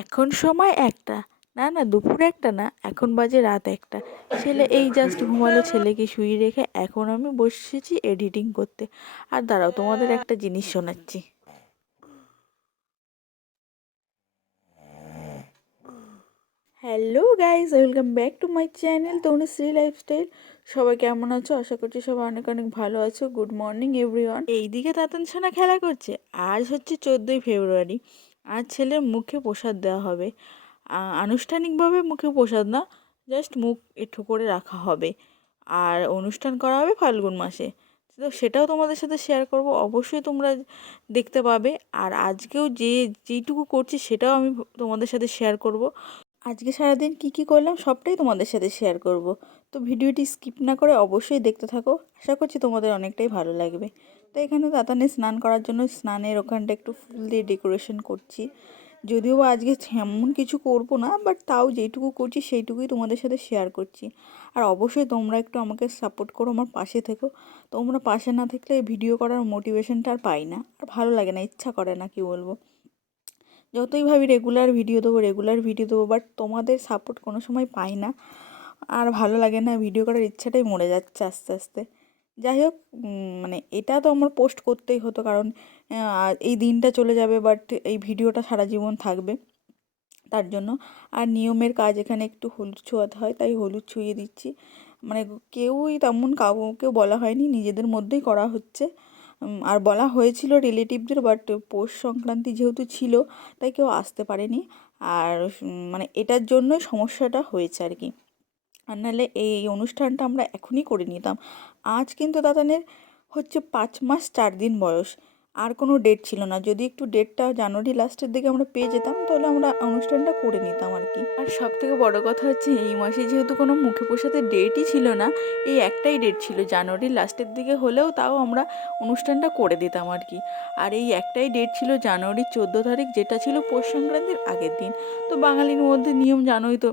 এখন সময় একটা, না না দুপুর একটা না, এখন বাজে রাত একটা। ছেলে এই জাস্ট ঘুমালো, ছেলেকে শুইয়ে রেখে এখন আমি বসেছি এডিটিং করতে। আর দাঁড়াও, তোমাদের একটা জিনিস শোনাচ্ছি। Hello guys, welcome back to my channel Tanushree lifestyle. সবাই কেমন আছো? আশা করছি সবাই অনেক অনেক ভালো আছো। Good morning everyone. এইদিকে তাতান সোনা খেলা করছে। আজ হচ্ছে 14ই ফেব্রুয়ারি। আজ ছেলের মুখে প্রসাদ দেওয়া হবে। আনুষ্ঠানিকভাবে মুখে প্রসাদ না, জাস্ট মুখ একটু করে রাখা হবে। আর অনুষ্ঠান করা হবে ফাল্গুন মাসে। তো সেটাও তোমাদের সাথে শেয়ার করব, অবশ্যই তোমরা দেখতে পাবে। আর আজকেও যেইটুকু করছি সেটাও আমি তোমাদের সাথে শেয়ার করব। আজকে সারাদিন কি করলাম সবটাই তোমাদের সাথে শেয়ার করব। তো ভিডিওটি স্কিপ না করে অবশ্যই দেখতে থাকো, আশা করছি তোমাদের অনেকটাই ভালো লাগবে। তো এখানে তাতানে স্নান করার জন্য স্নানের ওখানটা একটু ফুল দিয়ে ডেকোরেশন করছি। যদিও বা আজকে এমন কিছু করব না, বাট তাও যেইটুকু করছি সেইটুকুই তোমাদের সাথে শেয়ার করছি। আর অবশ্যই তোমরা একটু আমাকে সাপোর্ট করো, আমার পাশে থেকো। তোমরা পাশে না থাকলে ভিডিও করার মোটিভেশনটা আর পাই না, আর ভালো লাগে না, ইচ্ছা করে না, কি বলবো। যতই ভাবি রেগুলার ভিডিও দেবো, বাট তোমাদের সাপোর্ট কোনো সময় পাই না। আর ভালো লাগে না, ভিডিও করার ইচ্ছাটাই মরে যাচ্ছে আস্তে আস্তে। যাই হোক, মানে এটা তো আমার পোস্ট করতেই হতো, কারণ এই দিনটা চলে যাবে, বাট এই ভিডিওটা সারা জীবন থাকবে, তার জন্য। আর নিয়মের কাজ, এখানে একটু হলুদ ছোঁয়াতে হয়, তাই হলুদ ছুঁয়ে দিচ্ছি। মানে কেউই তেমন কাউকেও বলা হয়নি, নিজেদের মধ্যেই করা হচ্ছে। আর বলা হয়েছিল রিলেটিভদের, বাট পৌষ সংক্রান্তি যেহেতু ছিল, তাই কেউ আসতে পারেনি। আর মানে এটার জন্যই সমস্যাটা হয়েছে আর কি। আর নাহলে এই অনুষ্ঠানটা আমরা এখনই করে নিতাম। আজ কিন্তু দাদানের হচ্ছে 5 মাস 4 দিন বয়স। আর কোনো ডেট ছিল না, যদি একটু ডেটটা জানুয়ারি লাস্টের দিকে আমরা পেয়ে যেতাম, তাহলে আমরা অনুষ্ঠানটা করে নিতাম আর কি। আর সব থেকে বড় কথা হচ্ছে, এই মাসে যেহেতু কোনো মুখে প্রসাদের ডেটই ছিল না, এই একটাই ডেট ছিল, জানুয়ারির লাস্টের দিকে হলেও তাও আমরা অনুষ্ঠানটা করে দিতাম আর কি। আর এই একটাই ডেট ছিল জানুয়ারির 14 তারিখ, যেটা ছিল পৌষ সংক্রান্তির আগের দিন। তো বাঙালির মধ্যে নিয়ম জানোই তো,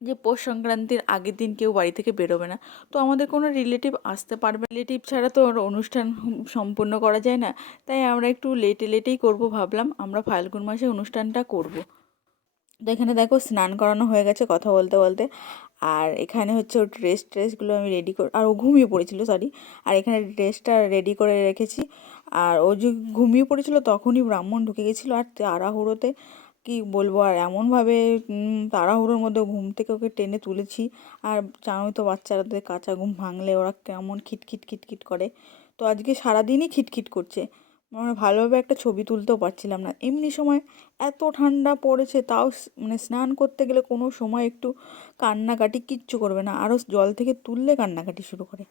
যে পৌষ সংক্রান্তির আগের দিন কেউ বাড়ি থেকে বেরোবে না। তো আমাদের কোনো রিলেটিভ আসতে পারবে, রিলেটিভ ছাড়া তো আর অনুষ্ঠান সম্পূর্ণ করা যায় না। তাই আমরা একটু লেটেই করব ভাবলাম, আমরা ফাল্গুন মাসে অনুষ্ঠানটা করব। তো এখানে দেখো স্নান করানো হয়ে গেছে কথা বলতে বলতে। আর এখানে হচ্ছে ওর ড্রেসগুলো আমি রেডি করে, আর ও ঘুমিয়ে পড়েছিল, সরি। আর এখানে ড্রেসটা রেডি করে রেখেছি। আর ও যে ঘুমিয়ে পড়েছিল তখনই ব্রাহ্মণ ঢুকে গেছিলো, আর তাড়াহুড়োতে কি বলবো, আর এমনভাবে তাড়াহুড়োর মধ্যে ঘুম থেকে ওকে টেনে তুলেছি। আর জানোই তো বাচ্চাদের কাঁচা ঘুম ভাঙলে ওরা কেমন খিটখিট খিটখিট করে। তো আজকে সারাদিনই খিটখিট করছে, মানে ভালোভাবে একটা ছবি তুলতেও পারছিলাম না। এমনি সময় এত ঠান্ডা পড়েছে, তাও মানে স্নান করতে গেলে কোনো সময় একটু কান্নাকাটি কিচ্ছু করবে না, আরও জল থেকে তুললে কান্নাকাটি শুরু করে।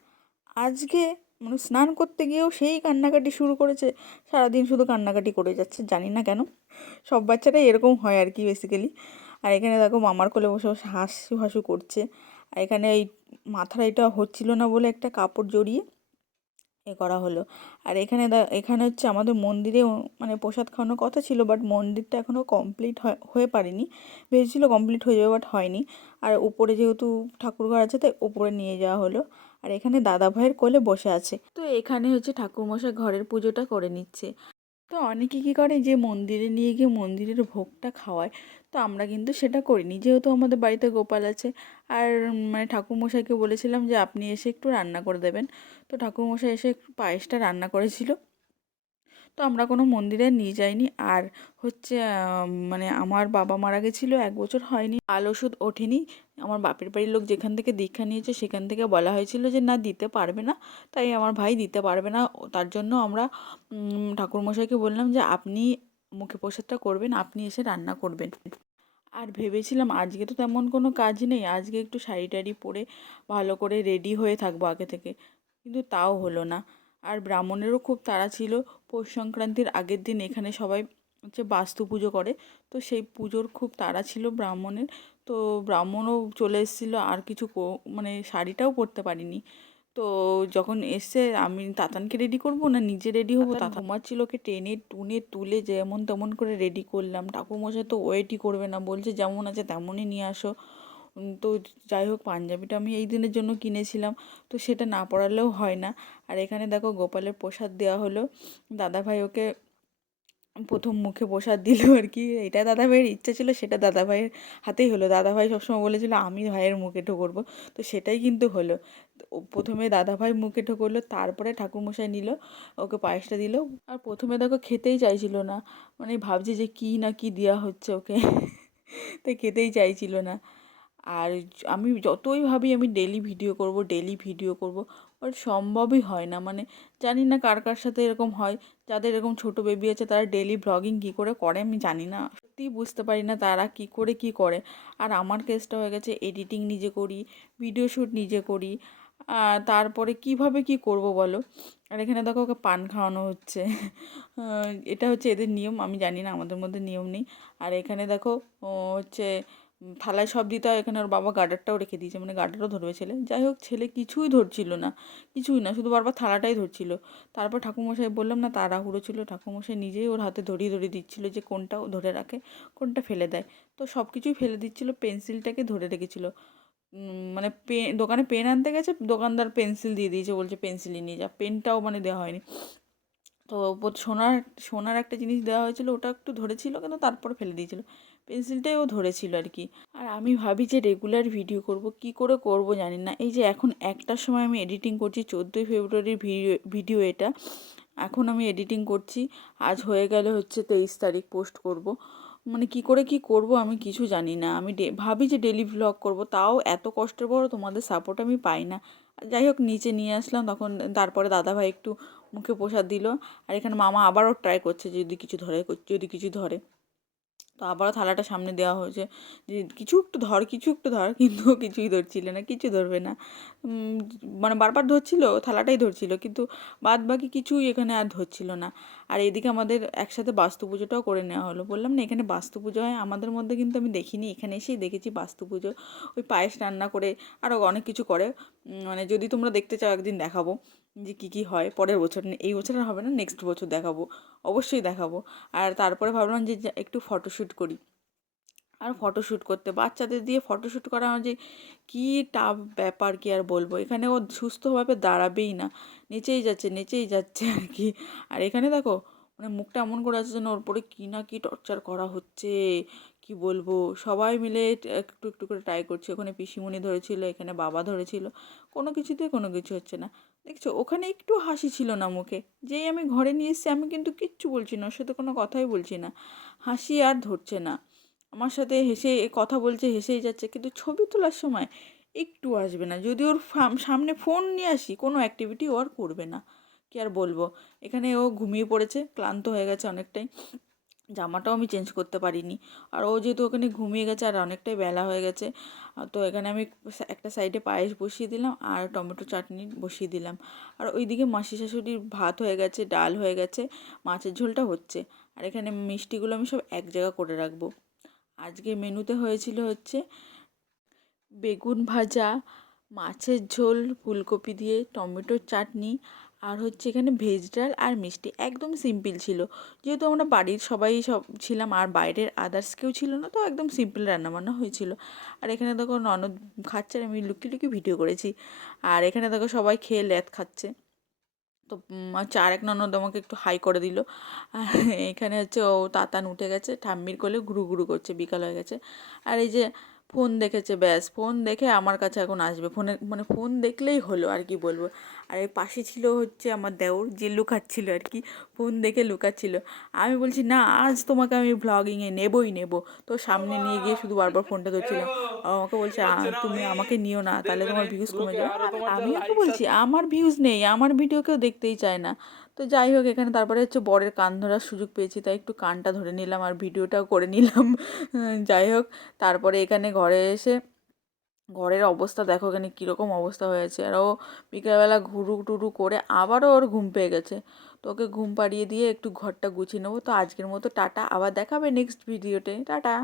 আজকে মানে স্নান করতে গিয়েও সেই কান্নাকাটি শুরু করেছে। সারাদিন শুধু কান্নাকাটি করে যাচ্ছে, জানি না কেন। সব বাচ্চারাই এরকম হয় আর কি বেসিক্যালি। আর এখানে দেখো মামার কোলে বসে বসে হাসু হাসু করছে। আর এখানে এই মাথার এটা হচ্ছিল না বলে একটা কাপড় জড়িয়ে করা হলো। আর এখানে হচ্ছে আমাদের মন্দিরে মানে প্রসাদ খাওয়ানোর কথা ছিল, বাট মন্দিরটা এখনও কমপ্লিট হয়ে পারেনি। ভেবেছিল কমপ্লিট হয়ে যাবে, বাট হয়নি। আর উপরে যেহেতু ঠাকুরঘর আছে, তাই উপরে নিয়ে যাওয়া হলো। আর এখানে দাদা ভাইয়ের কোলে বসে আছে। তো এখানে হচ্ছে ঠাকুরমশাই ঘরের পুজোটা করে নিচ্ছে। তো অনেকে কী করে, যে মন্দিরে নিয়ে গিয়ে মন্দিরের ভোগটা খাওয়ায়। তো আমরা কিন্তু সেটা করিনি, যেহেতু আমাদের বাড়িতে গোপাল আছে। আর মানে ঠাকুরমশাইকে বলেছিলাম যে আপনি এসে একটু রান্না করে দেবেন। তো ঠাকুরমশাই এসে একটু পায়েসটা রান্না করেছিল। তো আমরা কোনো মন্দিরে নিয়ে যাইনি। আর হচ্ছে মানে আমার বাবা মারা গেছিলো, 1 বছর হয়নি, আল ওষুধ ওঠেনি। আমার বাপের বাড়ির লোক যেখান থেকে দীক্ষা নিয়েছে সেখান থেকে বলা হয়েছিল যে না, দিতে পারবে না। তাই আমার ভাই দিতে পারবে না, তার জন্য আমরা ঠাকুরমশাইকে বললাম যে আপনি মুখে প্রসাদটা করবেন, আপনি এসে রান্না করবেন। আর ভেবেছিলাম আজকে তো তেমন কোনো কাজ নেই, আজকে একটু শাড়ি টাড়ি পরে ভালো করে রেডি হয়ে থাকবো আগে থেকে, কিন্তু তাও হলো না। আর ব্রাহ্মণেরও খুব তাড়া ছিল। পৌষ সংক্রান্তির আগের দিন এখানে সবাই হচ্ছে বাস্তু পুজো করে। তো সেই পুজোর খুব তাড়া ছিল ব্রাহ্মণের। তো ব্রাহ্মণও চলে এসেছিলো, আর কিছু মানে শাড়িটাও পরতে পারিনি। তো যখন এসছে, আমি তাতানকে রেডি করব না নিজে রেডি হবো, তাতান ঘুমাচ্ছিল, ওকে টেনে টুনে তুলে যেমন তেমন করে রেডি করলাম। ঠাকুরমশাই তো ওয়েটই করবে না, বলছে যেমন আছে তেমনই নিয়ে আসো। তো যাই হোক, পাঞ্জাবিটা আমি এই দিনের জন্য কিনেছিলাম, তো সেটা না পরালেও হয় না। আর এখানে দেখো গোপালের প্রসাদ দেওয়া হলো, দাদাভাই ওকে প্রথম মুখে প্রসাদ দিল আর কি। এটা দাদাভাইয়ের ইচ্ছা ছিল, সেটা দাদাভাইয়ের হাতেই হলো। দাদাভাই সবসময় বলেছিল আমি ভাইয়ের মুখে ঠোকরবো, তো সেটাই কিন্তু হলো। প্রথমে দাদাভাই মুখে ঠোকরলো, তারপরে ঠাকুরমশাই নিল, ওকে পায়েসটা দিল। আর প্রথমে দেখো খেতেই চাইছিল না, মানে ভাবছি যে কী না কি দেওয়া হচ্ছে ওকে তাই খেতেই চাইছিল না। আর আমি যতই ভাবি আমি ডেলি ভিডিও করব, ডেলি ভিডিও করব, বাট সম্ভবই হয় না। মানে জানি না কার কার সাথে এরকম হয়, যাদের এরকম ছোট বেবি আছে তারা ডেলি ব্লগিং কী করে করে আমি জানি না, সত্যিই বুঝতে পারি না তারা কী করে কী করে। আর আমার কেসটা হয়ে গেছে এডিটিং নিজে করি, ভিডিও শ্যুট নিজে করি, আর তারপরে কিভাবে কি করব বলো। আর এখানে দেখো ওকে পান খাওয়ানো হচ্ছে এটা হচ্ছে এদের নিয়ম, আমি জানি না, আমাদের মধ্যে নিয়ম নেই। আর এখানে দেখো হচ্ছে থালায় সব দিতে হয়, এখানে ওর বাবা গার্ডারটাও রেখে দিয়েছে, মানে গার্ডারও ধরবে ছেলে। যাই হোক, ছেলে কিছুই ধরছিল না, কিছুই না, শুধু বারবার থালাটাই ধরছিল। তারপর ঠাকুরমশাই, বললাম না তাড়াহুড়ো ছিল, ঠাকুরমশাই নিজেই ওর হাতে ধরিয়ে ধরিয়ে দিচ্ছিলো যে কোনটা ও ধরে রাখে, কোনটা ফেলে দেয়। তো সব কিছুই ফেলে দিচ্ছিলো, পেন্সিলটাকে ধরে রেখেছিল। মানে দোকানে পেন আনতে গেছে, দোকানদার পেন্সিল দিয়ে দিয়েছে, বলছে পেন্সিলই নিয়ে যা, পেনটাও মানে দেওয়া হয়নি। তো সোনার সোনার একটা জিনিস দেওয়া হয়েছিল, ওটা একটু ধরেছিল কিন্তু তারপরে ফেলে দিয়েছিল, পেন্সিলটাই ও ধরেছিল আর কি। আর আমি ভাবি যে রেগুলার ভিডিও করব, কি করে করব জানি না। এই যে এখন 1টার সময় আমি এডিটিং করছি, 14ই ফেব্রুয়ারির ভিডিও এটা, এখন আমি এডিটিং করছি। আজ হয়ে গেলে হচ্ছে 23 তারিখ পোস্ট করব। মানে কি করে কি করব আমি কিছু জানি না। আমি ভাবি যে ডেলি ভ্লগ করব, তাও এত কষ্টের পরও তোমাদের সাপোর্ট আমি পাই না। যাই হোক, নিচে নিয়ে আসলাম তখন, তারপরে দাদাভাই একটু মুখে প্রসাদ দিল। আর এখানে মামা আবারও ট্রাই করছে যদি কিছু ধরে, যদি কিছু ধরে। তো আবারও থালাটা সামনে দেওয়া হয়েছে যে কিছু একটু ধর, কিছু একটু ধর, কিন্তু ও কিছুই ধরছিল না, কিছু ধরবে না। মানে বারবার ধরছিল, থালাটাই ধরছিল, কিন্তু বাদ বাকি কিছুই এখানে আর ধরছিল না। আর এদিকে আমাদের একসাথে বাস্তু পুজোটাও করে নেওয়া হলো। বললাম না এখানে বাস্তু পুজো হয়, আমাদের মধ্যে কিন্তু আমি দেখিনি, এখানে এসেই দেখেছি বাস্তু পুজো। ওই পায়েস রান্না করে আরও অনেক কিছু করে। মানে যদি তোমরা দেখতে চাও একদিন দেখাবো যে কী কী হয় পরের বছর, এই বছর আর হবে না, নেক্সট বছর দেখাবো, অবশ্যই দেখাবো। আর তারপরে ভাবলাম যে একটু ফটোশ্যুট করি। আর ফটোশ্যুট করতে বাচ্চাদের দিয়ে ফটোশ্যুট করা যে কী টাফ ব্যাপার, কি আর বলবো। এখানে ও সুস্থভাবে দাঁড়াবেই না, নেচেই যাচ্ছে নেচেই যাচ্ছে আর কি। আর এখানে দেখো, মানে মুখটা এমন করে আছে যেন ওর পরে কী না কী টর্চার করা হচ্ছে, কি বলবো। সবাই মিলে একটু একটু করে ট্রাই করছে, ওখানে পিসিমণি ধরেছিল, এখানে বাবা ধরেছিল, কোনো কিছুতেই কোনো কিছু হচ্ছে না। দেখছো, ওখানে একটু হাসি ছিল না মুখে, যেই আমি ঘরে নিয়ে এসেছি আমি কিন্তু কিচ্ছু বলছি না, ওর সাথে কোনো কথাই বলছি না, হাসি আর ধরছে না। আমার সাথে হেসে কথা বলছে, হেসেই যাচ্ছে, কিন্তু ছবি তোলার সময় একটু আসবে না। যদি ওর সামনে ফোন নিয়ে আসি, কোনো অ্যাক্টিভিটি ও আর করবে না, কি আর বলবো। এখানে ও ঘুমিয়ে পড়েছে, ক্লান্ত হয়ে গেছে অনেকটাই, জামাটাও আমি চেঞ্জ করতে পারিনি। আর ও যেহেতু ওখানে ঘুমিয়ে গেছে আর অনেকটাই বেলা হয়ে গেছে, তো এখানে আমি একটা সাইডে পায়েস বসিয়ে দিলাম আর টমেটো চাটনি বসিয়ে দিলাম। আর ওইদিকে মাসি শাশুড়ির ভাত হয়ে গেছে, ডাল হয়ে গেছে, মাছের ঝোলটা হচ্ছে। আর এখানে মিষ্টিগুলো আমি সব এক জায়গা করে রাখবো। আজকে মেনুতে হয়েছিল হচ্ছে বেগুন ভাজা, মাছের ঝোল ফুলকপি দিয়ে, টমেটোর চাটনি, আর হচ্ছে এখানে ভেজ ডাল আর মিষ্টি, একদম সিম্পল ছিল। যেহেতু আমরা বাড়ির সবাই সব ছিলাম আর বাইরের আদার্স কেউ ছিল না, তো একদম সিম্পল রান্নাবান্না হয়েছিল। আর এখানে দেখো ননদ খাচ্ছে আর আমি লুকিয়ে লুকিয়ে ভিডিও করেছি। আর এখানে দেখো সবাই খেয়ে ল্যাদ খাচ্ছে। তো হচ্ছে আরেক ননদ আমাকে একটু হাই করে দিল। আর এখানে হচ্ছে ও তাতান উঠে গেছে, ঠাম্মির কোলে ঘুরু ঘুরু করছে, বিকাল হয়ে গেছে। আর এই যে ফোন দেখেছে, ব্যাস ফোন দেখে আমার কাছে এখন আসবে, ফোনে মানে ফোন দেখলেই হলো, আর কি বলবো। আর এই পাশে ছিল হচ্ছে আমার দেওর, যে লুকাচ্ছিল আর কি, ফোন দেখে লুকাচ্ছিল। আমি বলছি না, আজ তোমাকে আমি ভ্লগিংয়ে নেবই নেব। তো সামনে নিয়ে গিয়ে শুধু বারবার ফোনটা ধরছিলাম। আমাকে বলছে তুমি আমাকে নিও না, তাহলে তোমার ভিউজ কমে যাবে। আমি ওকে বলছি আমার ভিউজ নেই, আমার ভিডিও কেউ দেখতেই চায় না। তো যাই হোক, এখানে তারপরে হচ্ছে বরের কান ধরার সুযোগ পেয়েছি, তাই একটু কানটা ধরে নিলাম আর ভিডিওটাও করে নিলাম যাই হোক, তারপরে এখানে ঘরে এসে ঘরের অবস্থা দেখো, এখানে কীরকম অবস্থা হয়েছে। আর ও বিকেলবেলা ঘুরু টুরু করে আবারও ওর ঘুম পেয়ে গেছে। তো ওকে ঘুম পাড়িয়ে দিয়ে একটু ঘরটা গুছিয়ে নেবো। তো আজকের মতো টাটা, আবার দেখাবে নেক্সট ভিডিওতে, টাটা।